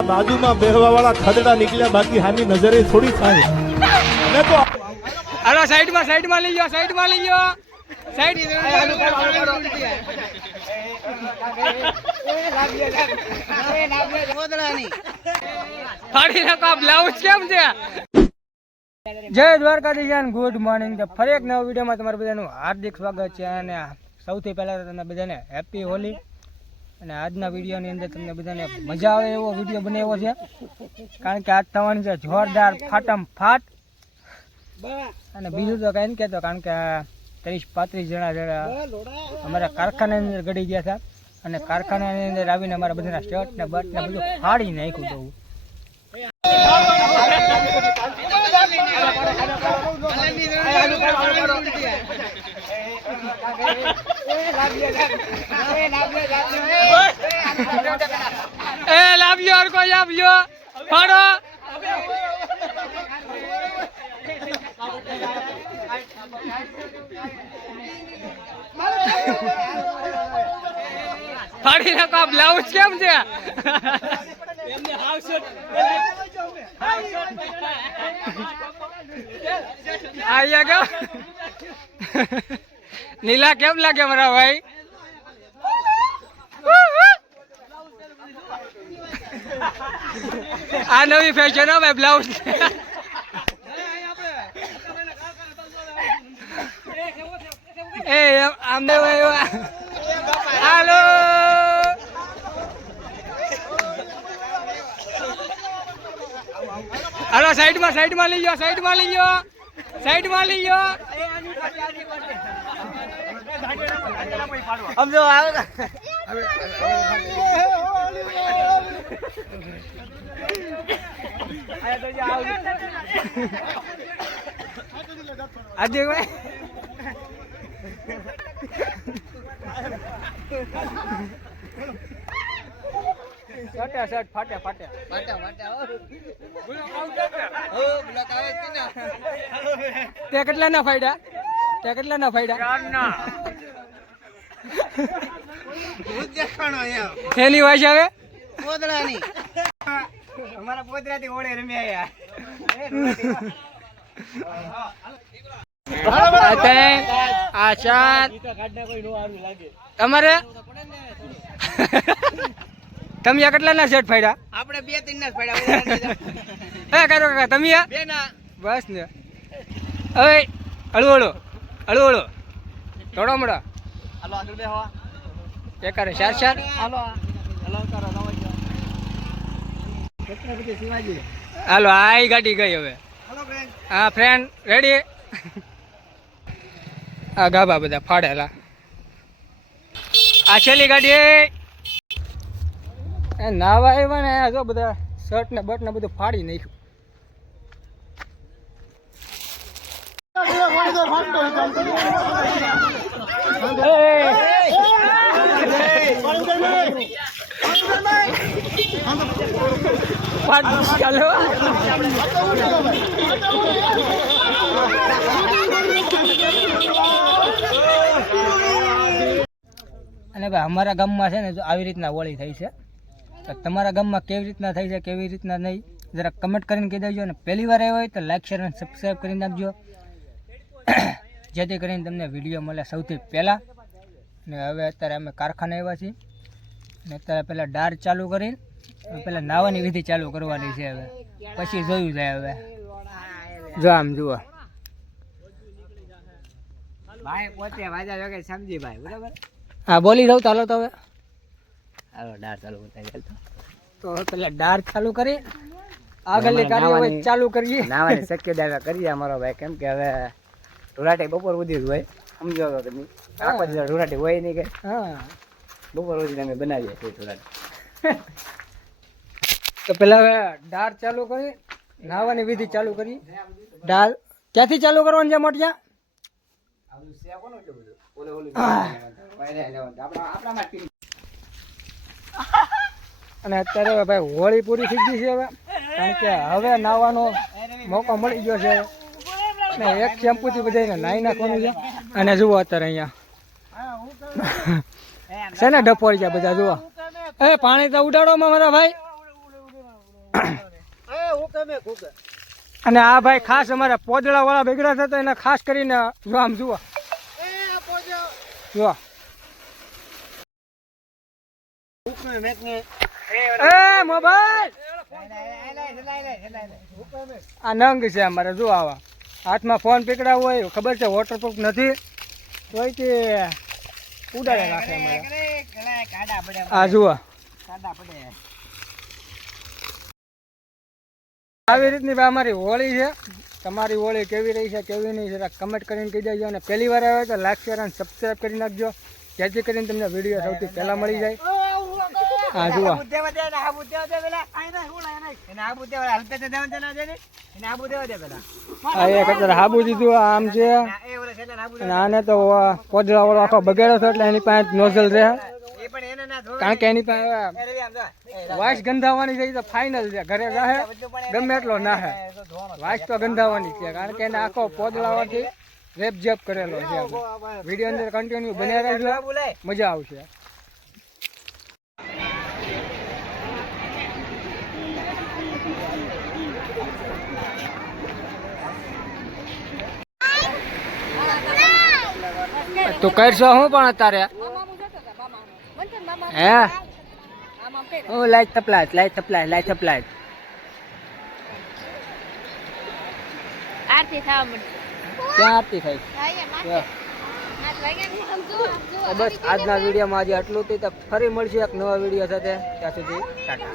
બાજુમાં બેહવા વાળા ખદડા નીકળ્યા, બાકી હાની નજરે થોડી થાય. અને તો હાલો સાઈડમાં લઈ ગયો સાઈડ ફાડી નાખો. બ્લાઉઝ કેમ છે? જય દ્વારકાધીશ, ગુડ મોર્નિંગ. ફરી એક નવા વિડીયોમાં તમારું બધાનું હાર્દિક સ્વાગત છે. અને સૌથી પહેલા તો તમને બધાને હેપી હોલી. અને આજના વિડીયોની અંદર તમને બધાને મજા આવે એવો વિડીયો બનાવ્યો છે, કારણ કે આજ થવાની છે જોરદાર ફાટમ ફાટ. અને બીજું તો કઈ નહીં કહેતો, કારણ કે 30-35 જણા અમારા કારખાનાની અંદર ગળી ગયા હતા. અને કારખાનાની અંદર આવીને અમારા બધાના શર્ટ ને બટ ને બધું ફાડી નાખ્યું બહુ. એ લાવ્યો और कोई लाव्यो फाड़ो. ફાડી નાખો. બ્લાઉઝ કેમ છે? આયા ગયો. નીલા કેમ લાગે મારા ભાઈ? આ નવી ફેશન હો ભાઈ, બ્લાઉઝ. એ આમ હાલો. હાલો સાઈડમાં લઈ ગયો સાઈડમાં લઈ ગયો. સમજો આવે આજે ભાઈ ફાટે તે કેટલા ના ફાયદા એની વાસ આવે પોદળાની. અમારા પોદળાથી ઓળે રમ્યા આ ચાર તમારે. તમે કેટલા ના શર્ટ ફાડ્યા? આપણે 2-3 ના ફાડ્યા. એ કરો કાકા તમે 2 ના બસ ને. હવે હળવો થોડો મોડો હાલો આગળ બે હવા કે કરે 4 હાલો કરો શિવાજી. હાલો આઈ ગાડી ગઈ હવે. હા ફ્રેન્ડ રેડી. આ ગાભા બધા ફાડેલા. આ છેલ્લી ગાડી એ નાવા આવ્યા ને જો બધા શર્ટ ને બટ ને બધું ફાડી નાખ્યું. ચાલો અને ભાઈ અમારા ગામમાં છે ને જો આવી રીતના હોળી થઈ છે, તો તમારા ગામમાં કેવી રીતના થઈ છે કેવી રીતના નહીં જરા કમેન્ટ કરીને કહી દેજો. અને પહેલી વાર આવ્યો હોય તો લાઈક શેર અને સબસ્ક્રાઈબ કરી નાખજો, જેથી કરીને તમને વિડીયો મળે સૌથી પહેલાં. ને હવે અત્યારે અમે કારખાને આવ્યા છીએ, ને અત્યારે પહેલાં ડાર ચાલુ કરીને પહેલાં નાવાની વિધિ ચાલુ કરવાની છે. હવે પછી જોયું જાય. હવે જો આમ જુઓ ભાઈ પોતે વાજા જોગે સમજી ભાઈ બરાબર. હા બોલી દઉં ચાલો તો હવે હાલો ડાર ચાલુ તો પેલા ડાર ચાલુ કરી આગળની કાર્યવાહી ચાલુ કરીએ. નાવાની શક્યતા કરીએ અમારો ભાઈ, કેમ કે હવે ઢોરાટી બપોર સુધી જ હોય. સમજો તો તમે આખો દિવસ ઢોરાટી હોય નહીં કે. હા બપોર સુધી અમે બનાવીએ છીએ ઢોરાટી. તો પેલા હવે ડાર ચાલુ કરી નાવાની વિધિ ચાલુ કરી. ડાર ક્યાંથી ચાલુ કરવાનું છે મોટિયા? અને અત્યારે ભાઈ હોળી પૂરી થઈ ગઈ છે હવે, કારણ કે હવે નાવાનો મોકો મળી ગયો છે. ને એક શેમ્પૂથી બધાને નાહી નાખવાનું છે. અને જુઓ અત્યારે અહીંયા છે ને ડફોળી છે બધા. જુઓ એ પાણી તો ઉડાડો માં મારા ભાઈ. અને આ ભાઈ ખાસ અમારા પોદળા વાળા ભેગડા થતા એને ખાસ કરીને જો આમ જુઓ જો મોબાઈલ આ નંગ છે અમારે જો આવા હાથમાં ફોન પકડાવો હોય ખબર છે વોટરપ્રૂફ નથી તોય તે ઉડાડે રાખે અમારે આ જુઓ આવી રીતની ભાઈ અમારી હોળી છે તમારી હોળી કેવી રહી છે કેવી નહીં છે કમેન્ટ કરીને કહી દેજો અને પહેલી વાર આવે તો લાઈક શેર અને સબસ્ક્રાઈબ કરી નાખજો જેથી કરીને તમને વિડીયો સૌથી પહેલા મળી જાય હા જુઓ એક અત્યારે હાબુ દીધું આમ છે અને આને તો પોદળા વાળો આખો બગાડ્યો છે એટલે એની પાસે નોઝલ રહે કારણ કે એની પાસે વાઇસ ગંધાવાની છે તો ફાઇનલ છે ઘરે રહે ગમે એટલો ના હે વાઇસ તો ગંધાવાની છે કારણ કે એને આખો પોદળાવાથી રેપ જેપ કરેલો છે વિડીયો અંદર કન્ટિન્યુ બન્યા રહેજો મજા આવશે તું કરશો હું પણ અત્યારે હે હું લાઈટ થપલાય આરતી થવા માંડી ક્યાં આરતી થાય બસ આજના વિડીયોમાં આજે આટલું હતું તો ફરી મળશે એક નવા વિડીયો સાથે ત્યાં સુધી ટાટા